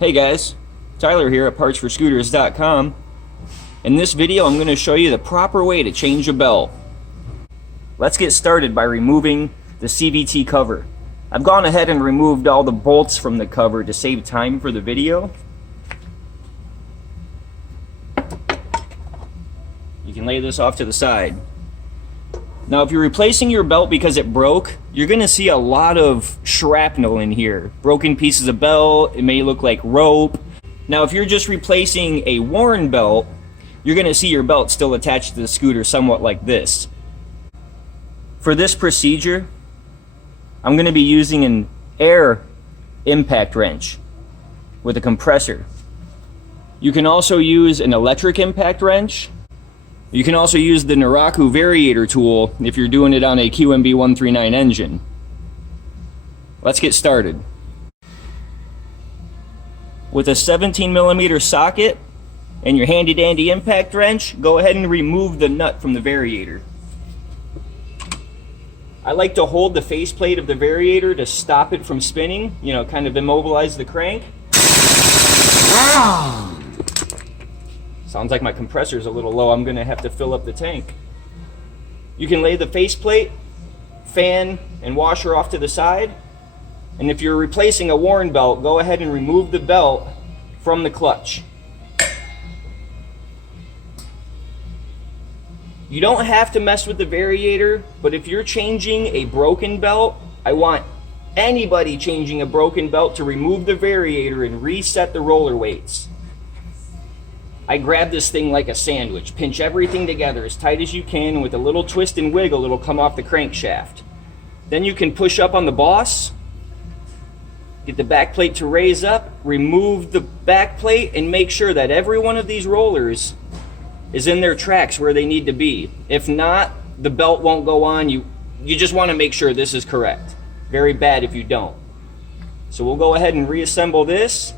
Hey guys, Tyler here at partsforscooters.com. In this video I'm going to show you the proper way to change a belt. Let's get started by removing the CVT cover. I've gone ahead and removed all the bolts from the cover to save time for the video. You can lay this off to the side. Now if you're replacing your belt because it broke, you're going to see a lot of shrapnel in here. Broken pieces of belt, it may look like rope. Now if you're just replacing a worn belt, you're going to see your belt still attached to the scooter somewhat like this. For this procedure, I'm going to be using an air impact wrench with a compressor. You can also use an electric impact wrench. You can also use the Naraku variator tool if you're doing it on a QMB 139 engine. Let's get started. With a 17mm socket and your handy dandy impact wrench, go ahead and remove the nut from the variator. I like to hold the faceplate of the variator to stop it from spinning, kind of immobilize the crank. Sounds like my compressor's a little low. I'm going to have to fill up the tank. You can lay the faceplate, fan, and washer off to the side. And if you're replacing a worn belt, go ahead and remove the belt from the clutch. You don't have to mess with the variator, but if you're changing a broken belt, I want anybody changing a broken belt to remove the variator and reset the roller weights. I grab this thing like a sandwich, pinch everything together as tight as you can, and with a little twist and wiggle, it'll come off the crankshaft. Then you can push up on the boss, get the back plate to raise up, remove the back plate, and make sure that every one of these rollers is in their tracks where they need to be. If not, the belt won't go on. You just want to make sure this is correct. Very bad if you don't. So we'll go ahead and reassemble this,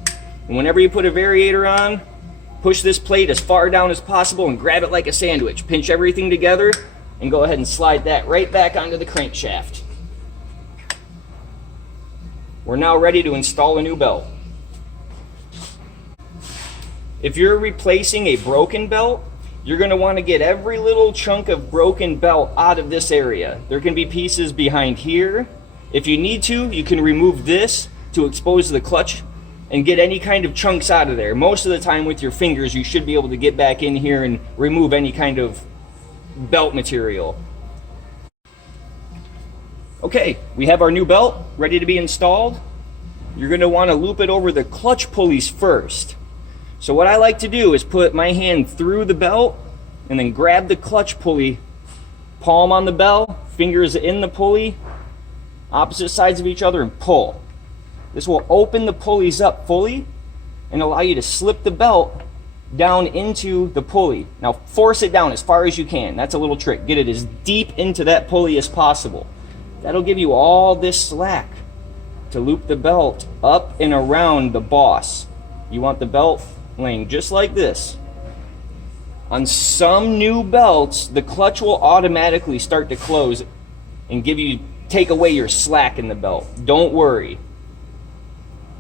and whenever you put a variator on, push this plate as far down as possible and grab it like a sandwich. Pinch everything together and go ahead and slide that right back onto the crankshaft. We're now ready to install a new belt. If you're replacing a broken belt, you're going to want to get every little chunk of broken belt out of this area. There can be pieces behind here. If you need to, you can remove this to expose the clutch and get any kind of chunks out of there. Most of the time with your fingers, you should be able to get back in here and remove any kind of belt material. Okay, we have our new belt ready to be installed. You're going to want to loop it over the clutch pulleys first. So what I like to do is put my hand through the belt and then grab the clutch pulley, palm on the bell, fingers in the pulley, opposite sides of each other, and pull. This will open the pulleys up fully and allow you to slip the belt down into the pulley. Now force it down as far as you can. That's a little trick. Get it as deep into that pulley as possible. That'll give you all this slack to loop the belt up and around the boss. You want the belt laying just like this. On some new belts, the clutch will automatically start to close and take away your slack in the belt. Don't worry.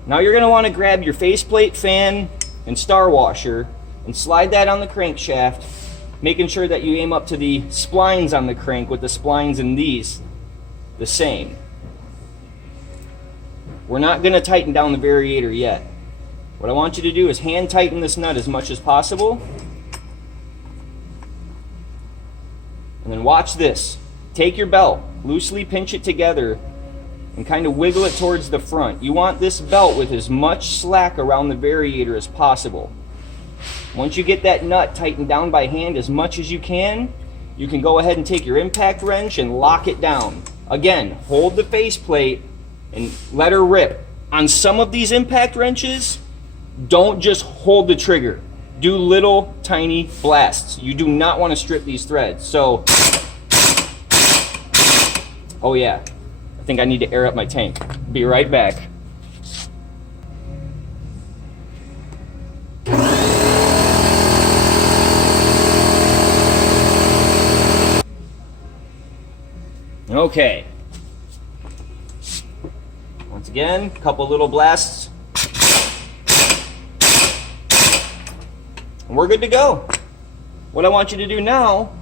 Now you're going to want to grab your faceplate, fan, and star washer and slide that on the crankshaft, making sure that you aim up to the splines on the crank with the splines in these the same. We're not going to tighten down the variator yet. What I want you to do is hand tighten this nut as much as possible. And then watch this. Take your belt, loosely pinch it together, and kind of wiggle it towards the front. You want this belt with as much slack around the variator as possible. Once you get that nut tightened down by hand as much as you can go ahead and take your impact wrench and lock it down. Again, hold the faceplate and let her rip. On some of these impact wrenches, don't just hold the trigger. Do little tiny blasts. You do not want to strip these threads. So, oh yeah. I think I need to air up my tank. Be right back. Okay. Once again, a couple little blasts. and we're good to go. What I want you to do now,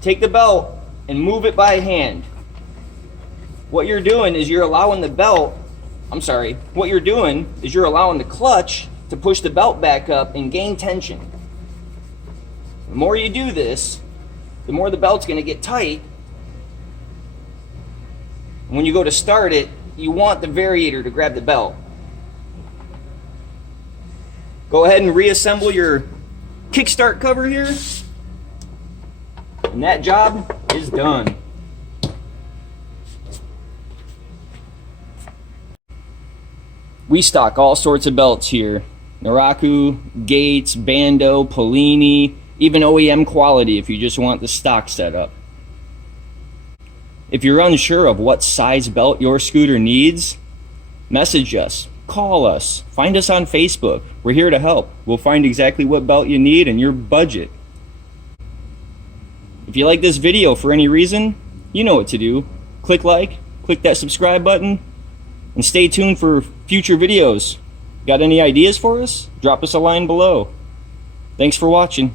take the belt and move it by hand. What you're doing is you're allowing the clutch to push the belt back up and gain tension. The more you do this, the more the belt's going to get tight. And when you go to start it, you want the variator to grab the belt. Go ahead and reassemble your kickstart cover here, and that job is done. We stock all sorts of belts here. Naraku, Gates, Bando, Polini, even OEM quality if you just want the stock setup. If you're unsure of what size belt your scooter needs, message us, call us, find us on Facebook. We're here to help. We'll find exactly what belt you need and your budget. If you like this video for any reason, you know what to do. Click like, click that subscribe button, and stay tuned for future videos. Got any ideas for us? Drop us a line below. Thanks for watching.